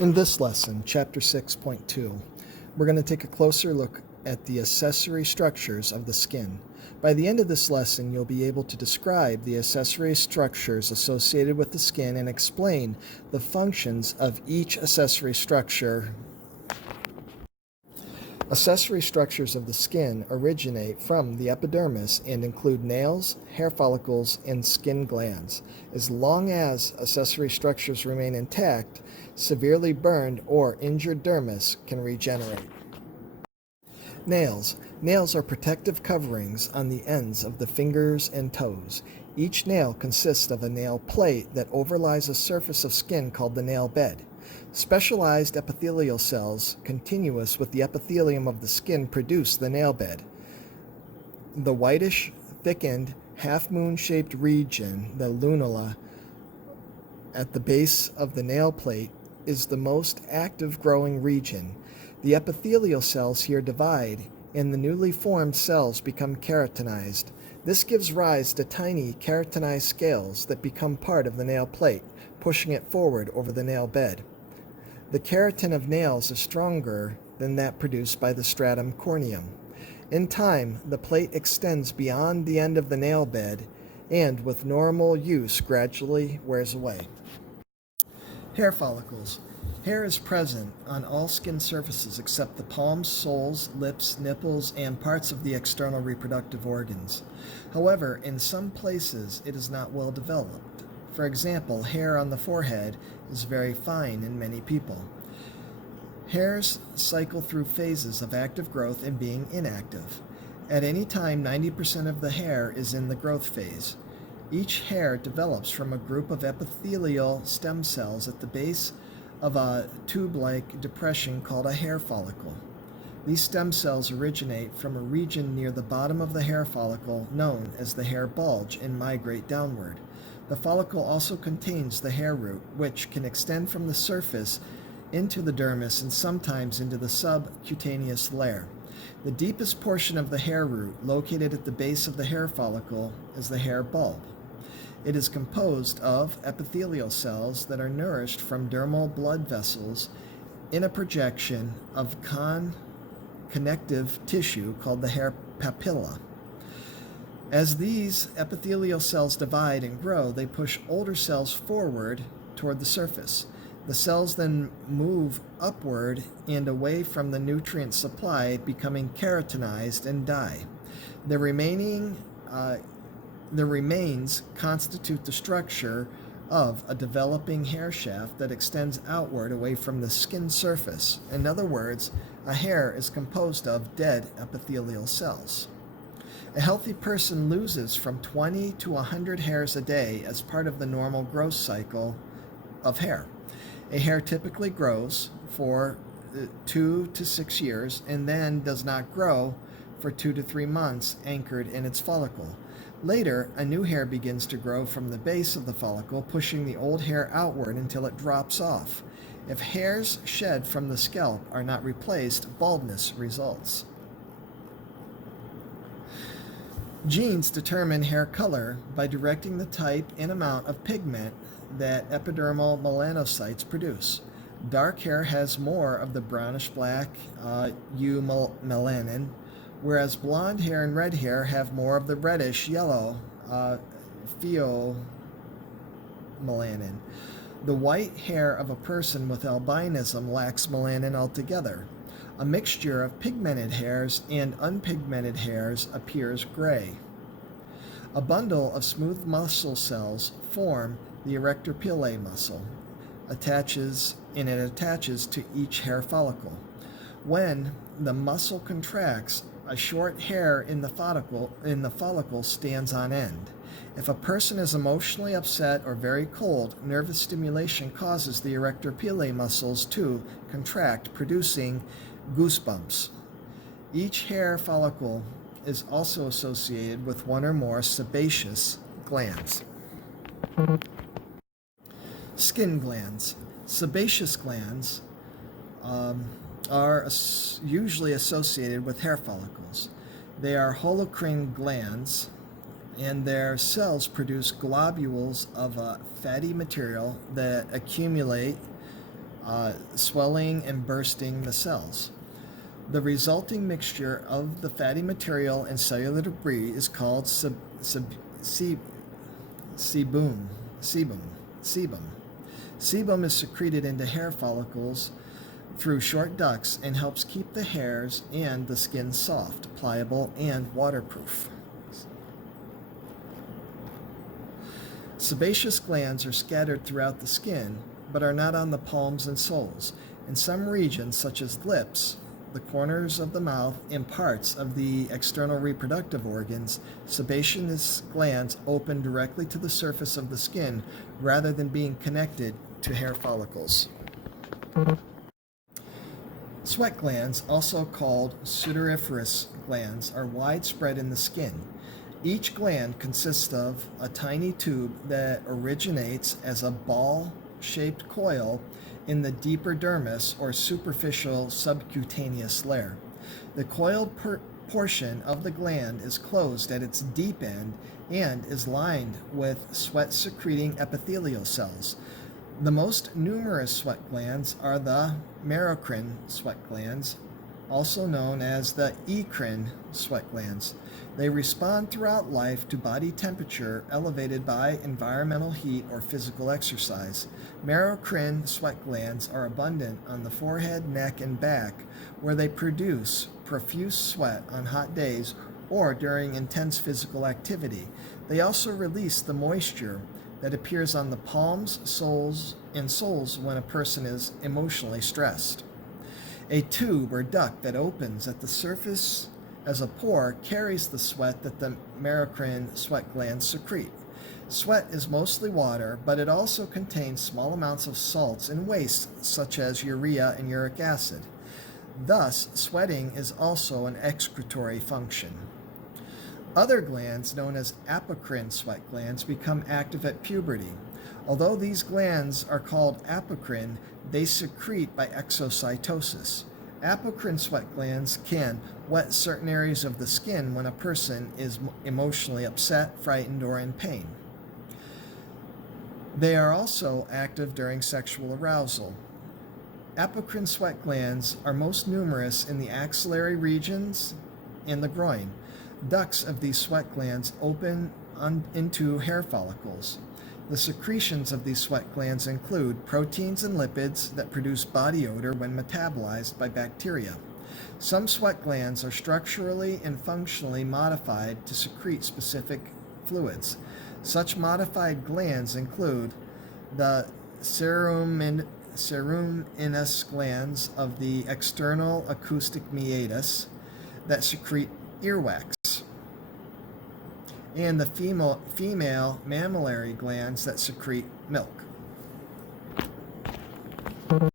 In this lesson, Chapter 6.2, we're going to take a closer look at the accessory structures of the skin. By the end of this lesson, you'll be able to describe the accessory structures associated with the skin and explain the functions of each accessory structure. Accessory structures of the skin originate from the epidermis and include nails, hair follicles, and skin glands. As long as accessory structures remain intact, severely burned or injured dermis can regenerate. Nails. Nails are protective coverings on the ends of the fingers and toes. Each nail consists of a nail plate that overlies a surface of skin called the nail bed. Specialized epithelial cells continuous with the epithelium of the skin produce the nail bed. The whitish, thickened, half-moon-shaped region, the lunula, at the base of the nail plate is the most active growing region. The epithelial cells here divide, and the newly formed cells become keratinized. This gives rise to tiny keratinized scales that become part of the nail plate, pushing it forward over the nail bed. The keratin of nails is stronger than that produced by the stratum corneum. In time, the plate extends beyond the end of the nail bed and, with normal use, gradually wears away. Hair follicles. Hair is present on all skin surfaces except the palms, soles, lips, nipples, and parts of the external reproductive organs. However, in some places it is not well developed. For example, hair on the forehead is very fine in many people. Hairs cycle through phases of active growth and being inactive. At any time, 90% of the hair is in the growth phase. Each hair develops from a group of epithelial stem cells at the base of a tube-like depression called a hair follicle. These stem cells originate from a region near the bottom of the hair follicle known as the hair bulge and migrate downward. The follicle also contains the hair root, which can extend from the surface into the dermis and sometimes into the subcutaneous layer. The deepest portion of the hair root, located at the base of the hair follicle, is the hair bulb. It is composed of epithelial cells that are nourished from dermal blood vessels in a projection of connective tissue called the hair papilla. As these epithelial cells divide and grow, they push older cells forward toward the surface. The cells then move upward and away from the nutrient supply, becoming keratinized and die. The remains constitute the structure of a developing hair shaft that extends outward away from the skin surface. In other words, a hair is composed of dead epithelial cells. A healthy person loses from 20 to 100 hairs a day as part of the normal growth cycle of hair. A hair typically grows for 2 to 6 years and then does not grow for 2 to 3 months anchored in its follicle. Later, a new hair begins to grow from the base of the follicle, pushing the old hair outward until it drops off. If hairs shed from the scalp are not replaced, baldness results. Genes determine hair color by directing the type and amount of pigment that epidermal melanocytes produce. Dark hair has more of the brownish-black eumelanin, whereas blonde hair and red hair have more of the reddish-yellow pheomelanin. The white hair of a person with albinism lacks melanin altogether. A mixture of pigmented hairs and unpigmented hairs appears gray. A bundle of smooth muscle cells form the erector pilae muscle. It attaches to each hair follicle. When the muscle contracts, a short hair in the follicle stands on end. If a person is emotionally upset or very cold, nervous stimulation causes the erector pilae muscles to contract, producing goosebumps. Each hair follicle is also associated with one or more sebaceous glands. Skin glands. Sebaceous glands are usually associated with hair follicles. They are holocrine glands, and their cells produce globules of a fatty material that accumulate swelling and bursting the cells. The resulting mixture of the fatty material and cellular debris is called sebum. Sebum. Sebum is secreted into hair follicles through short ducts and helps keep the hairs and the skin soft, pliable, and waterproof. Sebaceous glands are scattered throughout the skin, but are not on the palms and soles. In some regions, such as lips, the corners of the mouth, and parts of the external reproductive organs, sebaceous glands open directly to the surface of the skin rather than being connected to hair follicles. Sweat glands, also called sudoriferous glands, are widespread in the skin. Each gland consists of a tiny tube that originates as a ball-shaped coil in the deeper dermis or superficial subcutaneous layer. The coiled portion of the gland is closed at its deep end and is lined with sweat-secreting epithelial cells. The most numerous sweat glands are the Apocrine Sweat glands, also known as the Apocrine Sweat glands. They respond throughout life to body temperature elevated by environmental heat or physical exercise. Apocrine sweat glands are abundant on the forehead, neck, and back, where they produce profuse sweat on hot days or during intense physical activity. They also release the moisture that appears on the palms, soles when a person is emotionally stressed. A tube or duct that opens at the surface as a pore carries the sweat that the Apocrine sweat glands secrete. Sweat is mostly water, but it also contains small amounts of salts and wastes such as urea and uric acid. Thus, sweating is also an excretory function. Other glands, known as apocrine sweat glands, become active at puberty. Although these glands are called apocrine, they secrete by exocytosis. Apocrine sweat glands can wet certain areas of the skin when a person is emotionally upset, frightened, or in pain. They are also active during sexual arousal. Apocrine sweat glands are most numerous in the axillary regions and the groin. Ducts of these sweat glands open into hair follicles. The secretions of these sweat glands include proteins and lipids that produce body odor when metabolized by bacteria. Some sweat glands are structurally and functionally modified to secrete specific fluids. Such modified glands include the ceruminous glands of the external acoustic meatus that secrete earwax, and the female mammillary glands that secrete milk.